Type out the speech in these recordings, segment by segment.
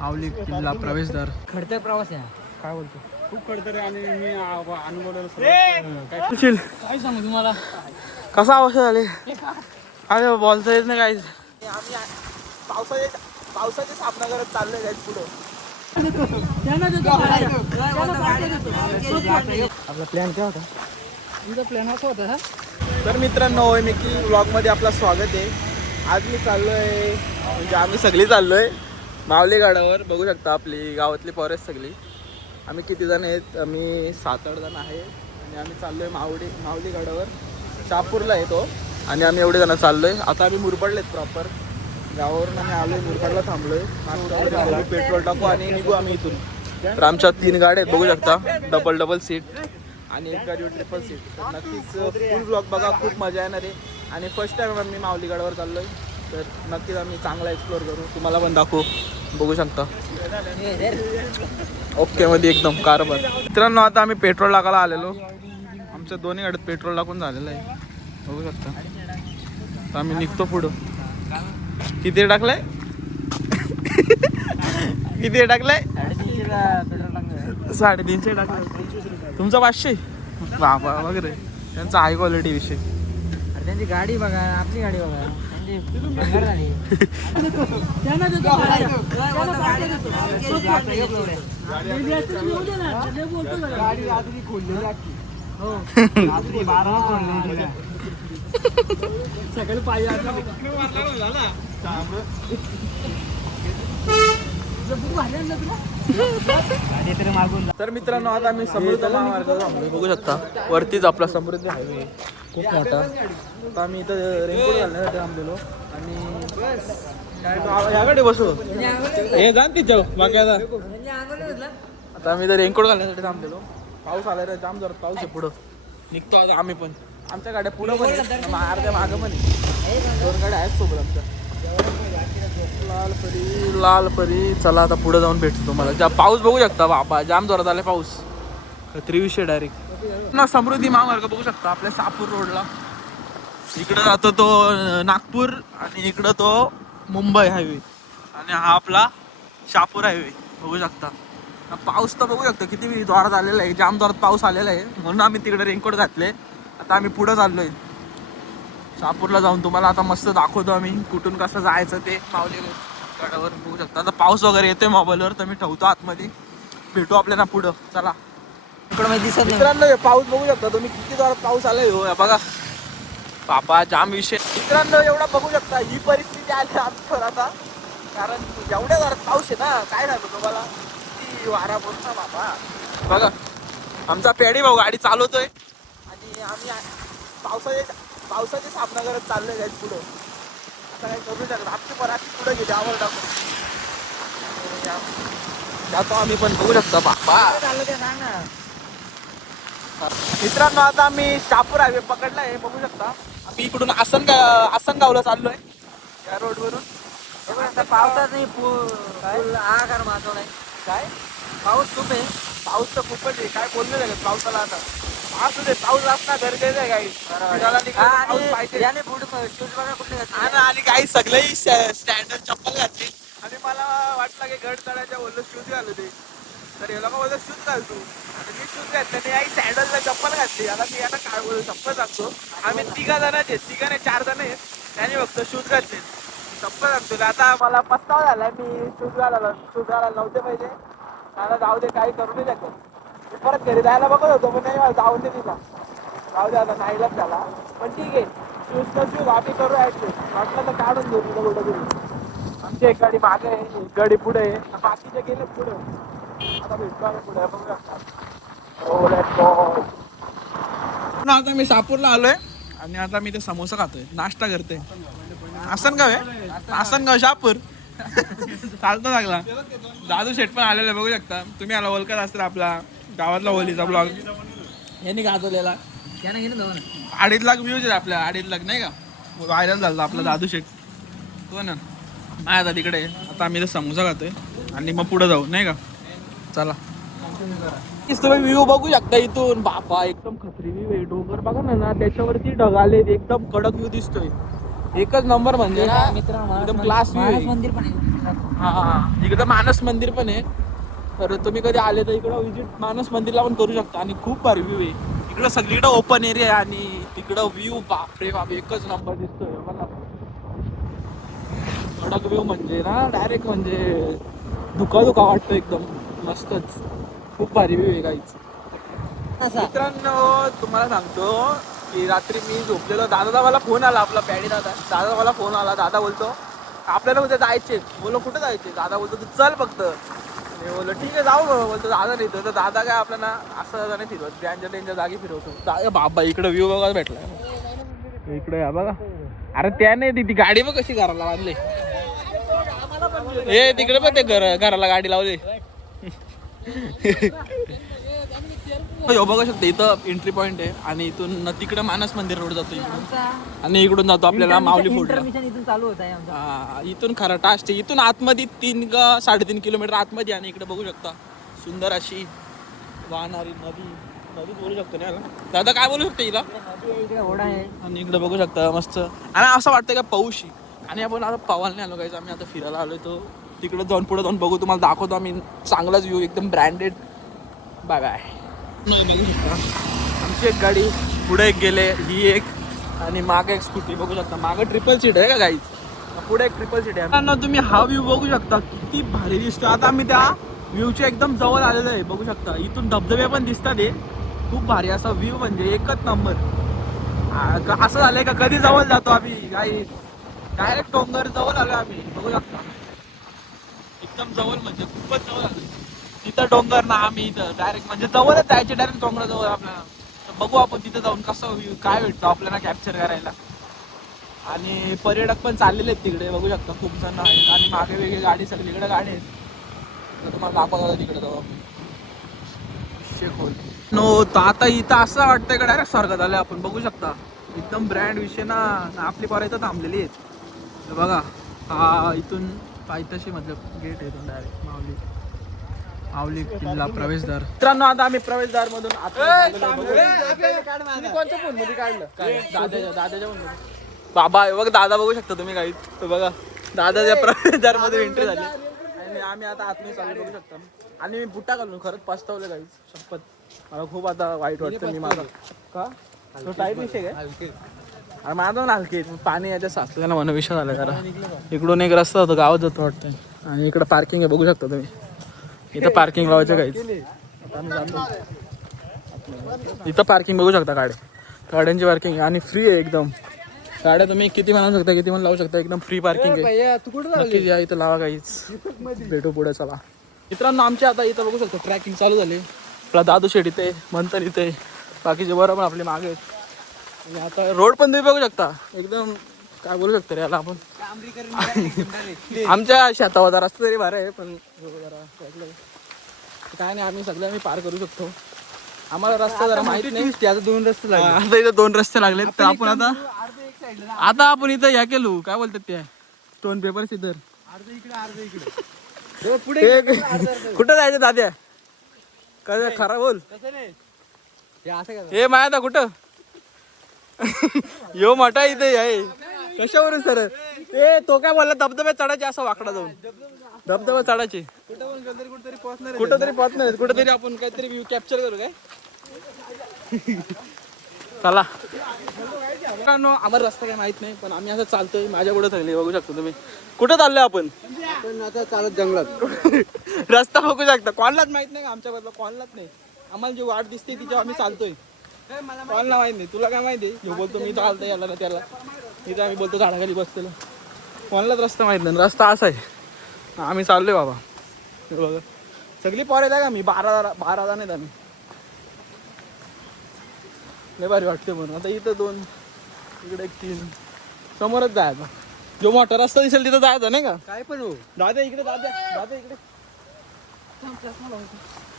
आवली किल्ला प्रवेशद्वार. खडतर प्रवास आहे काय बोलतो खूप खडतर आहे आणि मी अनुभवलेलं काय सांगू तुम्हाला. कसा अवस्था झाली अरे बोलता येत नाही काहीच. आम्ही पावसाचे सामना करत चाललोय काय पुढं. आपला प्लॅन काय होता. तुमचा प्लॅन असा होता. तर मित्रांनो की व्लॉगमध्ये आपलं स्वागत आहे. आज मी चाललोय म्हणजे आम्ही सगळी चाललोय माऊली गडावर. बघू शकता आपली गावातली फॉरेस्ट सगळी. आम्ही किती जण आहेत, आम्ही 7-8 जण आहे आणि आम्ही चाललोय माऊली गडावर. शहापूरला येतो आणि आम्ही एवढे जण चाललोय. आता आम्ही मुरबाडलेत प्रॉपर गावावरून आम्ही आलोय, मुरबाडला थांबलोय. पेट्रोल टाकू आणि निघू आम्ही इथून. तर आमच्या 3 गाड्या आहेत बघू शकता, डबल सीट आणि एक गाडीवर ट्रिपल सीट. तर नक्कीच फुल ब्लॉग बघा, खूप मजा येणार आहे. आणि फर्स्ट टाइम आम्ही माऊली गडावर चाललोय तर नक्कीच आम्ही चांगला एक्सप्लोअर करू, तुम्हाला पण दाखवू. बघू शकता ओके मध्ये एकदम कारभार. मित्रांनो आता आम्ही पेट्रोल टाकायला आलेलो. आमच्या दोन्ही गाडीत पेट्रोल टाकून झालेलं आहे बघू शकता. आता आम्ही निघतो पुढं. किती टाकलंय किती टाकलंय 350 टाकलं. तुमचं 500 बाबा वगैरे. त्यांचा हाय क्वालिटी विषय. त्यांची गाडी बघा, आपली गाडी बघा. सगळं पाहिजे. तर मित्रांनो आता आम्ही समृद्ध महामार्गावर थांबलोय बघू शकता. वरतीच आपला समृद्ध हायवे खूप मोठा. आता आम्ही इथं रेनकोट घालण्यासाठी थांबलेलो आणि याकडे बसू हे जाण तिच्या बाकी. आता आम्ही इथं रेनकोट घालण्यासाठी थांबलेलो. पाऊस आलाय रे जाम, जरा पाऊस आहे पुढं. निघतो आता आम्ही पण. आमच्या गाड्या पुढं पण आहेत, अर्ध्या मागं पण आहे. 2 गाड्या आहेत सोबत आमच्या. लाल परी चला आता पुढे जाऊन भेटतो तुम्हाला. ज्या पाऊस बघू शकता बाबा, जाम जोरात आलाय पाऊस. खत्री विषय डायरेक्ट ना. समृद्धी महामार्ग बघू शकता आपल्या शहापूर रोडला. इकडं जातो तो नागपूर आणि इकडं तो मुंबई हायवे आणि हा आपला शहापूर हायवे बघू शकता. पाऊस तर बघू शकता किती जोरात आलेला आहे, जाम जोरात पाऊस आलेला आहे. म्हणून आम्ही तिकडे रेनकोट घातले. आता आम्ही पुढं चाललोय शहापूरला जाऊन. तुम्हाला आता मस्त दाखवतो आम्ही कुठून कसं जायचं ते माऊली गडावर. बघू शकता आता पाऊस वगैरे येतोय मोबाईलवर, तर मी ठेवतो आतमध्ये. भेटू आपल्याला पुढं चला. इकडं दिसत मित्रांनो पाऊस बघू शकता तुम्ही किती जोरात पाऊस आलाय हो बघा बाबा, जाम विषय. मित्रांनो एवढा बघू शकता ही परिस्थिती आली आमच्यावर आता, कारण एवढ्या जोरात पाऊस आहे ना. काय झालं तुम्हाला, किती वारा बोलता बाबा. बघा आमचा पेडी भाऊ गाडी चालवतोय आणि आम्ही पावसाचे सामना करत चाललोय काय पुढं. आता काय करू शकत, आमची पराठी पुढे गेली आवर टाकून जातो आम्ही पण. बघू शकता बाबा. मित्रांनो आता आम्ही शहापूर हायवे पकडलाय बघू शकता. आम्ही इकडून आसनगावला चाललोय या रोडवरून. पावसात नाही आकार माजवलाय. काय पाऊस खूप आहे. पाऊस तर खूपच आहे, काय बोलणं झालं पावसाला. आता असू दे, पाऊस असणं गरजेचं आहे काही. आणि काही सगळेही स्टँडर्ड चप्पल घातली आणि मला वाटलं की गड चढायच्या बोललो शूज घालू दे. तर हे लोक बोलतो शूज घालतो आणि मी शूज घातले आणि आई सँडलला चप्पल घातली. आता मी यांना काय बोलतो, चप्पल सांगतो. आम्ही 3 जणांचे 4 जण आहेत, त्याने फक्त शूज घातले चप्पल सांगतो. आता मला पस्तावा झालाय, मी शूज घालायला नव्हते पाहिजे. मला जाऊ दे, काही करू नाही शकत. मी परत घरी जायला बघत होतो पण नाही, मला जाऊन दे तिला. जाऊ दे आता, नाहीलाच झाला. पण ठीक आहे, शूज तर शूज आम्ही करू ॲडजस्ट. वाटलं तर काढून घेऊ तुला कुठं तरी. आमची एक गाडी मागे आहे, एक गाडी पुढे आहे, बाकीचे गेले पुढे. आता भेटतो आम्ही पुढे बघू शकता. आता मी शहापूरला आलोय आणि आता मी ते समोसा खातोय, नाश्ता करतोय. आसनगाव आहे, आसनगाव शहापूर चालतं लागला. दादू शेठ पण आलेला बघू शकता तुम्ही. आला ओळखत असतात आपला गावातला होलीचा ब्लॉग यांनी गाजवलेला. 2.5 लाख व्ह्यूज आहेत आपल्या. 2.5 लाख नाही का, व्हायरल झाला आपला दादू शेठ. हो ना. नाही आता तिकडे आता आम्ही तर समोसा खातोय आणि मग पुढे जाऊ नाही का. चला तुम्ही व्ह्यू बघू शकता इथून बाबा, एकदम खतरी व्ह्यू आहे. डोंगर बघा ना, त्याच्यावरती ढग आले, एकदम कडक व्ह्यू दिसतोय. एकच नंबर म्हणजे ना, एकदम क्लास व्ह्यू. मंदिर पण आहे. हा इकडं मानस मंदिर पण आहे. तर तुम्ही कधी आले तर इकडं विजिट मानस मंदिरला पण करू शकता. आणि खूप भारी व्ह्यू आहे इकडं. सगळीकडं ओपन एरिया आहे आणि तिकडं व्ह्यू बापरे बाप एकच नंबर दिसतोय बघा. कडक व्ह्यू म्हणजे ना डायरेक्ट म्हणजे धुका धुका वाटतं एकदम. मस्तच खूप भारी व्ह्यू आहे काहीच. मित्रांनो तुम्हाला सांगतो की रात्री मी झोपलेलो. दादाचा मला फोन आला, आपला पॅडी दादा मला फोन आला. दादा बोलतो आपल्याला उद्या जायचे. बोललो कुठं जायचे? दादा बोलतो तू चल फक्त. मी बोललो ठीक आहे जाऊ. बोलतो दादा नाही तर दादा काय आपल्याला असं नाही फिरवत, त्यांच्या त्यांच्या जागी फिरवतो. बाबा इकडे व्ह्यू बघायला भेटला. इकडे या बघा. अरे त्या नाही ती गाडी बघ कशी घराला बांधली. हे तिकडे पण ते घराला गाडी लावली. बघू शकते इथं एंट्री पॉइंट आहे आणि इथून तिकडे मानस मंदिर रोड जातो इकडून. आणि इकडून जातो आपल्याला माऊली फोर्टला. इथून चालू होत आहे इथून खराटा असते. इथून आतमध्ये 3 का 3.5 किलोमीटर आतमध्ये. आणि इकडे बघू शकता सुंदर अशी वाहणारी नदी. नदी बोलू शकतो ना याला. दादा काय बोलू शकतो हिला? इकडे ओढा आहे. आणि इकडे बघू शकता मस्त. आणि असं वाटतं का पाऊशी. आणि आपण आता पवाल नाही आलो काही. आम्ही आता फिरायला आलोय तो तिकडे जाऊन पुढे जाऊन बघू. तुम्हाला दाखवतो आम्ही चांगलाच व्ह्यू एकदम ब्रँडेड बागा आहे. बघू शकता आमची एक गाडी पुढे एक गेले, ही एक आणि मागे एक स्कूटी बघू शकता. मागे ट्रिपल सीट आहे का गाईच, पुढे एक ट्रिपल सीट आहे. तुम्ही हा व्ह्यू बघू शकता किती भारी दिसतो. आता आम्ही त्या व्ह्यूच्या एकदम जवळ आलेलो आहे बघू शकता. इथून धबधबे पण दिसतात. हे खूप भारी असा व्ह्यू म्हणजे एकच नंबर. असं झालंय का कधी जवळ जातो आम्ही काही. डायरेक्ट डोंगर जवळ आलो आम्ही बघू शकता. एकदम जवळ म्हणजे खूपच जवळ आलो. तिथं डोंगर ना आम्ही इथं डायरेक्ट म्हणजे जवळच जायचे. डायरेक्ट डोंगराजवळ आपल्याला. तर बघू आपण तिथं जाऊन कसं व्ह्यू काय भेटतो आपल्याला कॅप्चर करायला. आणि पर्यटक पण चाललेले आहेत तिकडे बघू शकता. खूप जण आहेत आणि मागे वेगळी गाडी सगळीकडे गाडी आहेत. तर तुम्हाला दाखवतो तिकडे जाऊ आपण. नो तर आता इथं असं वाटतंय का डायरेक्ट स्वर्गात आलं आपण बघू शकता. एकदम ब्रँड विषय ना. आपली पोरं इथं थांबलेली आहेत बघा. हा इथून पायथ्याशी मतलब गेट आहे डायरेक्ट माऊली. माऊली किल्ला प्रवेशद्वार. मित्रांनो आता आम्ही प्रवेशद्वार मधून कोणत्या फोन मध्ये काढलं काय? दादाच्या फोन मध्ये. बाबा बघ दादा बघू शकता तुम्ही काही. बघा दादाच्या प्रवेशद्वार मध्ये एंट्री झाली. आणि आम्ही आता आतमध्ये चालू बघू शकता. आणि मी बुट्टा घालून खरंच पस्तावलं काही शपथ. मला खूप आता वाईट वाटतं. मी माझा का तो टाईट विषय काय अरे माझा ना हलकी पाणी याच्या साचल्याला म्हणून विषय झाला जरा. इकडून एक रस्ता होता गावात जातो वाटतं. आणि इकडं पार्किंग आहे बघू शकता तुम्ही. इथं पार्किंग लावायचं काहीच. इथं पार्किंग बघू शकता. गाड्यांची पार्किंग आणि फ्री आहे एकदम. गाड्या तुम्ही किती म्हणू शकता किती पण लावू शकता. एकदम फ्री पार्किंग आहे. नक्कीच या इथं लावा काहीच. भेटू पुढे चला. मित्रांनो आमच्या आता इथं बघू शकतो ट्रॅकिंग चालू झाली. आपला दादू शेड इथे मंथन इथे बाकीचे बरोबर आपले मागे आहेत. आणि आता रोड पण तुम्ही बघू शकता एकदम काय बोलू शकतो रे याला आपण. आमच्या शेतावर रस्ता तरी भारी आहे पण काय नाही. आम्ही सगळे आम्ही पार करू शकतो. आम्हाला रस्ता जरा माहिती नाही. आता 2 रस्ते लागले. आता इथं 2 रस्ते लागले. तर आपण आता आपण इथं या केलो काय बोलतात ते स्टोन पेपर सिद्धर. कुठं जायचं दाद्या काय खरा बोल. हे माया कुठं यो मोठा इथे आहे कशावरून सर. ए तो काय बोलला धबधब्यात चढायचे असं वाकडा जाऊन धबधबा चढायचे. कुठंतरी पोहोचणार कुठेतरी आपण काहीतरी व्ह्यू कॅप्चर करू काय. चला आम्हाला रस्ता काय माहित नाही पण आम्ही असं चालतोय. माझ्या पुढे चालले बघू शकतो तुम्ही. कुठं चाललोय आपण आता चालत जंगलात. रस्ता बघू शकता. कोणालाच माहित नाही का आमच्या बद्दल. कोणालाच नाही. आम्हाला जी वाट दिसते तिच्यावर आम्ही चालतोय. कोणाला माहित नाही. तुला काय माहिती हे बोलतो मी चालतोय याला ना त्याला. इथं आम्ही बोलतो झाडाखाली बसलेलो. कोणालाच रस्ता माहित नाही. रस्ता असा आहे आम्ही चाललोय बाबा. बघा सगळी पोरं आहे का मी 12 जण आहेत आम्ही. लय भारी वाटते म्हणून. आता इथं 2 इकडे 3 समोरच जायचं. जो मोठा रस्ता दिसेल तिथं जायचं नाही का. काय पण हो दादा इकडे दादा इकडे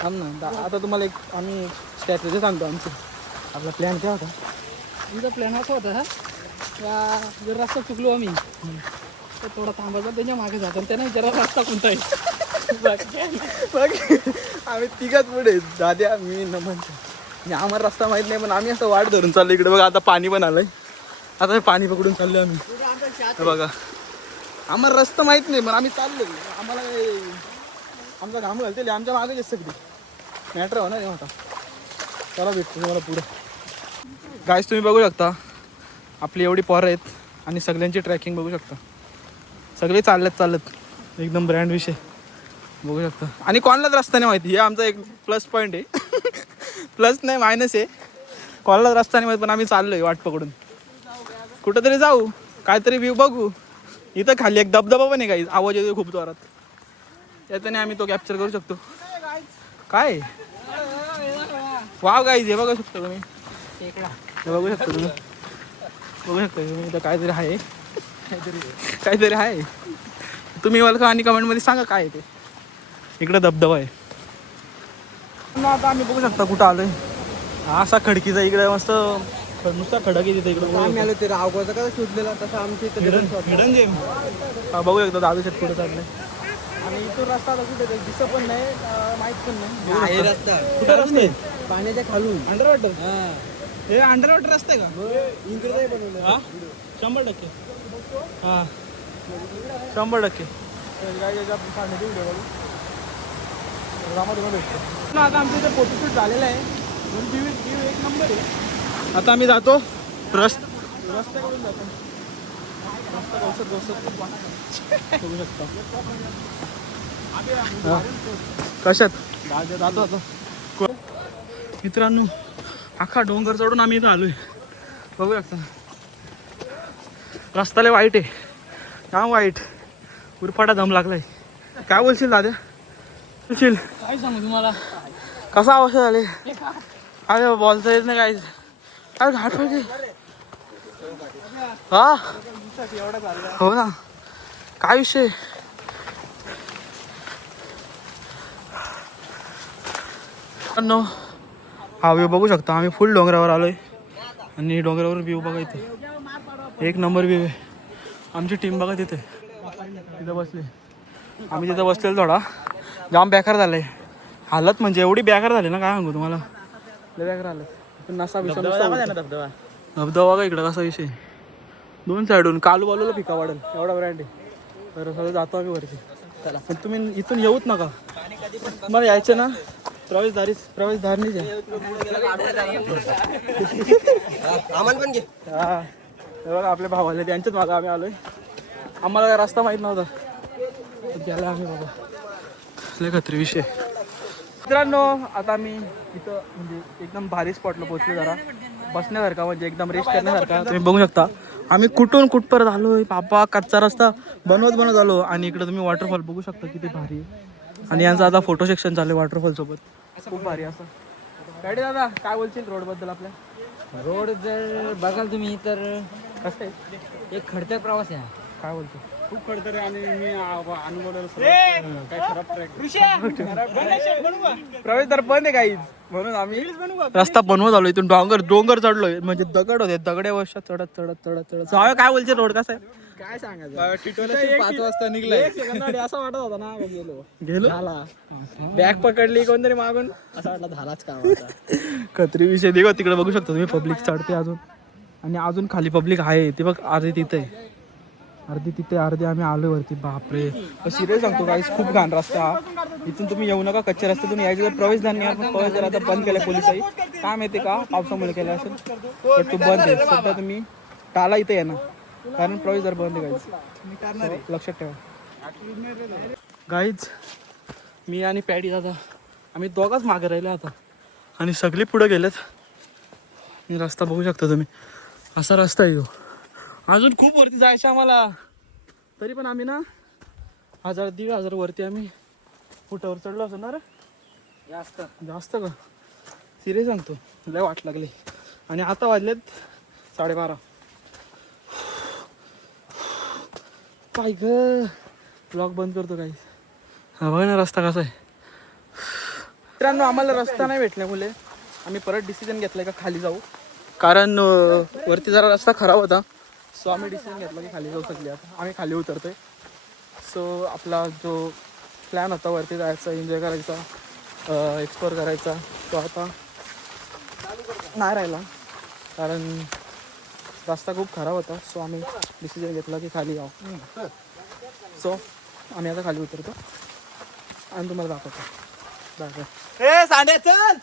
थांब ना. आता तुम्हाला एक आम्ही स्ट्रॅटेजी सांगतो आमचं. आपला प्लॅन काय होता. आमचा प्लॅन असा होता का जर रस्ता चुकलो आम्ही तर थोडा थांबायचा त्याच्या मागे जातो आणि त्यांना विचारायला रस्ता कोणता आहे. आम्ही तिघात पुढे दाद्या मी नमन. आम्हाला रस्ता माहित नाही पण आम्ही असं वाट धरून चाललो इकडे. बघा आता पाणी पण आलंय. आता पाणी पकडून चाललोय आम्ही. बघा आम्हाला रस्ता माहित नाही पण आम्ही चाललो आम्हाला आमचा घाम घालते आमच्या मागे सगळी मॅटर होणार आहे आता. चला भेटतो तुम्हाला पुढे. गाईस तुम्ही बघू शकता आपली एवढी पोरं आहेत आणि सगळ्यांची ट्रॅकिंग बघू शकता. सगळे चालत एकदम ब्रँड विषय बघू शकता. आणि कोणालाच रस्ता नाही माहिती हे आमचा एक प्लस पॉईंट आहे. प्लस नाही मायनस आहे. कोणालाच रस्ता नाही माहिती पण आम्ही चाललोय वाट पकडून कुठंतरी जाऊ काहीतरी व्ह्यू बघू. इथं खाली एक धबधबा पण आहे काही आवाज येतो खूप जोरात त्याच्याने आम्ही तो कॅप्चर करू शकतो. काय वाव गाईज हे बघू शकता तुम्ही. हे बघू शकता तुम्ही इथं काहीतरी आहे काहीतरी आहे. तुम्ही ओळखा आणि कमेंटमध्ये सांगा काय आहे ते. इकडं धबधबा आहे. आता आम्ही बघू शकता कुठं आलोय. असा खडकीचा इकडे मस्त नुसता खडक आहे तिथे इकडे. आम्ही आलो ते रावगावचा का शोधलेला तसं आमची हिडन गेम बघू शकता दादू शेत पुढे चाललंय. आणि इथून रस्ता आता कुठे दिसत पण नाही माहित पण नाही रस्ता कुठं रस्ते आहे? पाण्याच्या खालून अंडर वॉटर हे अंडर वॉटर रस्ते आहे का? इंद्रजाई बनवलं हा 100% हां 100%. आता आमच्या इथे फोटोशूट झालेलं आहे. व्ह्यू एक नंबर आहे. आता आम्ही जातो रस्त्याकडून जातो. रस्ता गवसत बघू शकता. कशात जातो आता मित्रांनो. अख्खा डोंगर चढून आम्ही इथं आलोय बघू शकता. रस्त्याला वाईट आहे जाम वाईट. उरफाटा दम लागलाय. काय बोलशील दादा बोलशील काय सांगू तुम्हाला कसा अवस्था झाली. अरे बोलता येत नाही काय घाट पाहिजे हा हो ना काय विषय. हा व्ह्यू बघू शकता. आम्ही फुल डोंगरावर आलोय आणि डोंगरावर व्ह्यू बघा इथे एक नंबर व्ह्यू आहे. आमची टीम बघा तिथे बसली. आम्ही तिथं बसलेलो थोडा जाम बेकार झालंय हालत म्हणजे एवढी बेकार झाली ना काय सांगू तुम्हाला. लय बेकार हालत. नसा धबधबा का इकडं कसा विषय. दोन साईडून कालू बालूला पिका वाढेल एवढा ब्रँड आहे. तर सगळं जातो आम्ही वरती. चला पण तुम्ही इथून येऊच नका. मला यायचं ना प्रवेशदारीच आहे. आम्हाला पण घे. हा बघा आपले भाव आले त्यांच्याच मागं आम्ही आलोय. आम्हाला काय रस्ता माहीत नव्हता त्याला आम्ही बघा लय खत्री विषय. मित्रांनो आता आम्ही इथं म्हणजे एकदम भारी स्पॉटला पोहोचलो. जरा बसण्यासारखा म्हणजे एकदम रेस्ट करण्यासारखा तुम्ही बघू शकता. आम्ही कुठून कुठपर्यंत आलोय बाबा. कच्चा रस्ता बनवत आलो आणि इकडे तुम्ही वॉटरफॉल बघू शकता किती भारी. आणि यांचं आता फोटो सेक्शन चालू आहे वॉटरफॉल सोबत खूप भारी असं. गाडी दादा काय बोलशील रोड बद्दल आपल्या. रोड जर बघाल तुम्ही तर कसं आहे एक खडतर प्रवास आहे. काय बोलतो खूप कळतं आणि मी अनुभवलेलं काय खराब ट्रॅक. प्रवेशद्वार बंद आहे काहीच म्हणून आम्ही रस्ता बनवत आलो. इथून डोंगर चढलोय म्हणजे दगड होते दगड्या वर्षात चढत जाऊया. काय बोलचे रोड कसा आहे काय सांगायचं 5 वाजता निघलंय. असं वाटत होता ना गेलो झाला. बॅग पकडली कोणतरी मागून असं वाटलं झालाच का. खत्री विषय देखो तिकडे बघू शकता तुम्ही. पब्लिक चढते अजून आणि अजून खाली पब्लिक आहे ते बघ. अर्धी तिथे अर्धी आम्ही आलो वरती. बापरे सिरियस सांगतो गाईस खूप घाण रस्ता हा. इथून तुम्ही येऊ नका. कच्च्या रस्त्यातून यायचं तर प्रवेश नाही. प्रवेश जर आता बंद केला पोलिसांनी काय माहिती का पावसामुळे केला असेल पण तो बंद आहे सध्या. तुम्ही टाला इथे येणार कारण प्रवेश जर बंद आहे गाईज लक्षात ठेवा. गाईज मी आणि पॅडी दादा आम्ही दोघाच मागे राहिले आता आणि सगळे पुढे गेलेत. मी रस्ता बघू शकता तुम्ही असा रस्ता आहे. अजून खूप वरती जायचं आम्हाला तरी पण आम्ही ना 1000-1500 वरती आम्ही फुटावर चढलो असं ना रे. जास्त का सिरियस सांगतो लय वाट लागली. आणि आता वाजलेत 12:30. काय ग ब्लॉग बंद करतो काही. हा बघा ना रस्ता कसा आहे. मित्रांनो आम्हाला रस्ता नाही भेटल्यामुळे आम्ही परत डिसिजन घेतलाय का खाली जाऊ. कारण वरती जरा रस्ता खराब होता. सो आम्ही डिसिजन घेतला की खाली जाऊ सगळे. आता आम्ही खाली उतरतोय. सो आपला जो प्लॅन होता वरती जायचा एन्जॉय करायचा एक्सप्लोअर करायचा तो आता नाही राहिला कारण रस्ता खूप खराब होता. सो आम्ही डिसिजन घेतला की खाली जाऊ. सो आम्ही आता खाली उतरतो आणि तुम्हाला दाखवतो बाय बाय. ए सांड्या चल